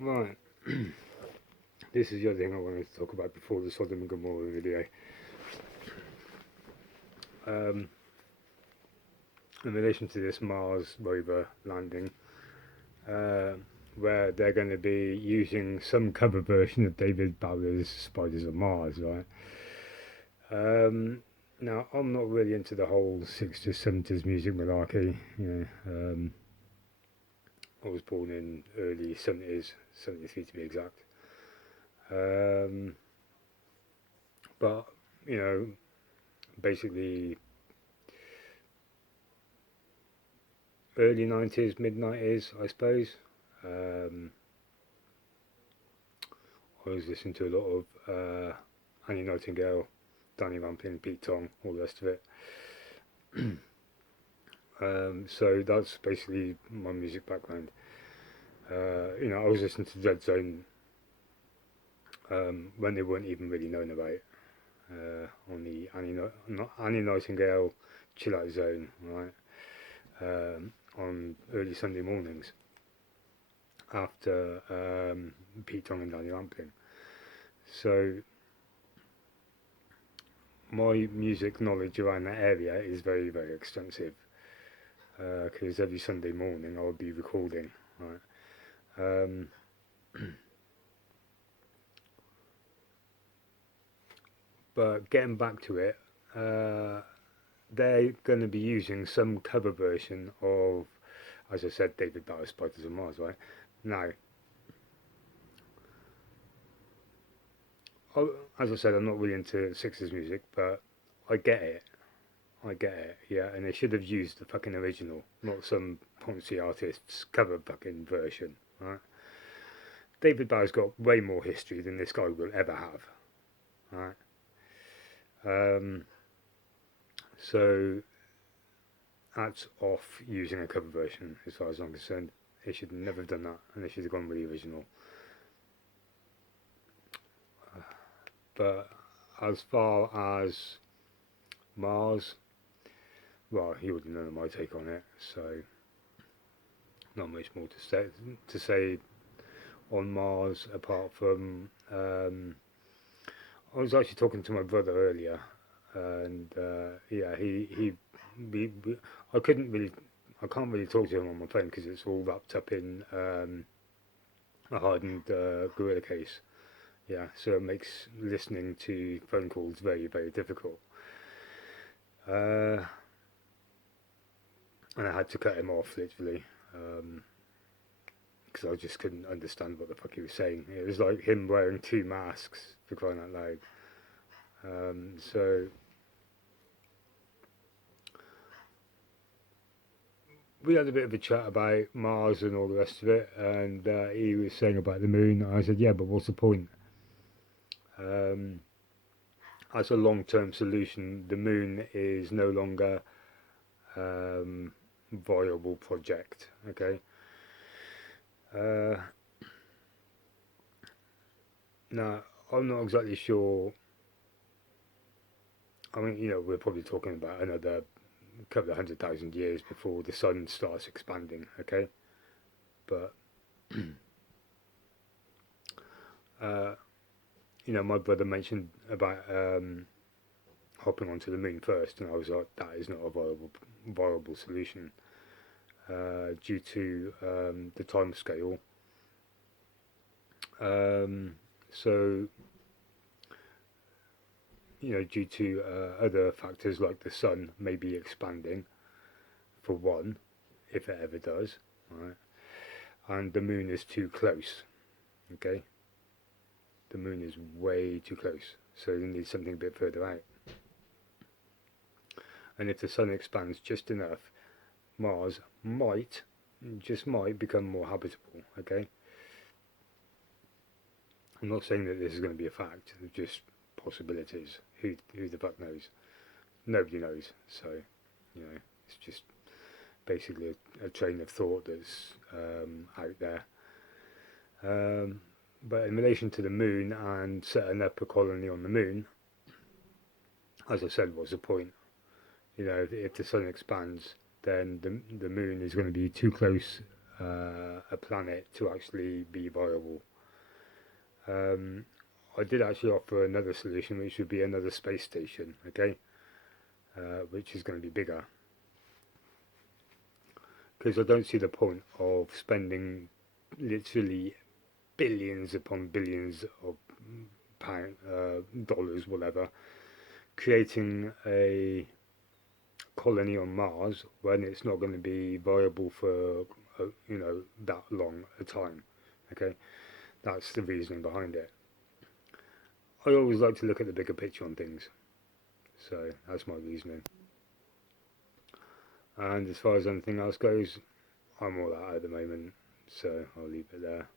Right. This is the other thing I wanted to talk about before the Sodom and Gomorrah video. Um, in relation to this Mars rover landing, uh, where they're going to be using some cover version of David Bowier's Spiders of Mars, right? Now, I'm not really into the whole 60s, 70s music malarkey. I was born in early 70s, 73 to be exact. Um, but, you know, basically early 90s, mid 90s, I suppose. Um, I was listening to a lot of Annie Nightingale, Danny Rampling, Pete Tong, all the rest of it. So that's basically my music background. I was listening to Dread Zone when they weren't even really known about on the Annie Nightingale Chill Out Zone, right? On early Sunday mornings after Pete Tong and Danny Rampling. So my music knowledge around that area is very, very extensive because every Sunday morning I would be recording, right? Um, but getting back to it, uh, they're going to be using some cover version of, as I said, David Bowie's Spiders of Mars, right? Now, as I said, I'm not really into Sixers music, but I get it. I get it, yeah, and they should have used the fucking original, not some Ponzi artist's cover fucking version, right? David Bowie's got way more history than this guy will ever have, right? Um, so that's off using a cover version as far as I'm concerned. They should never have done that, and they should have gone with the original. But as far as Mars, well, he would know my take on it, so not much more to say on Mars apart from I was actually talking to my brother earlier, and yeah, I couldn't really, I can't really talk to him on my phone because it's all wrapped up in a hardened Gorilla case. Yeah, so it makes listening to phone calls very, very difficult. Uh, and I had to cut him off literally because I just couldn't understand what the fuck he was saying. It was like him wearing two masks for crying out loud. So we had a bit of a chat about Mars and all the rest of it, and he was saying about the moon. I said, yeah, but what's the point? Um, as a long-term solution, the moon is no longer um, viable project. Okay. Uh, Now I'm not exactly sure. I mean, we're probably talking about another couple of 100,000 years before the sun starts expanding. Okay, but uh, my brother mentioned about hopping onto the moon first, and I was like, that is not a viable solution due to the time scale. Um, so due to other factors like the sun maybe expanding for one, if it ever does, right? And the moon is too close. Okay, the moon is way too close, so you need something a bit further out. And if the sun expands just enough, Mars might, just might, become more habitable. Okay, I'm not saying that this is going to be a fact. Just possibilities. Who the fuck knows? Nobody knows. So it's just basically a train of thought that's out there. Um, but in relation to the moon and setting up a colony on the moon, as I said, what's the point? If the sun expands, then the moon is going to be too close a planet to actually be viable. I did actually offer another solution, which would be another space station, okay, which is going to be bigger, because I don't see the point of spending literally billions upon billions of dollars, whatever, creating a colony on Mars when it's not going to be viable for that long a time. Okay, that's the reasoning behind it. I always like to look at the bigger picture on things, so that's my reasoning. And as far as anything else goes, I'm all out at the moment, so I'll leave it there.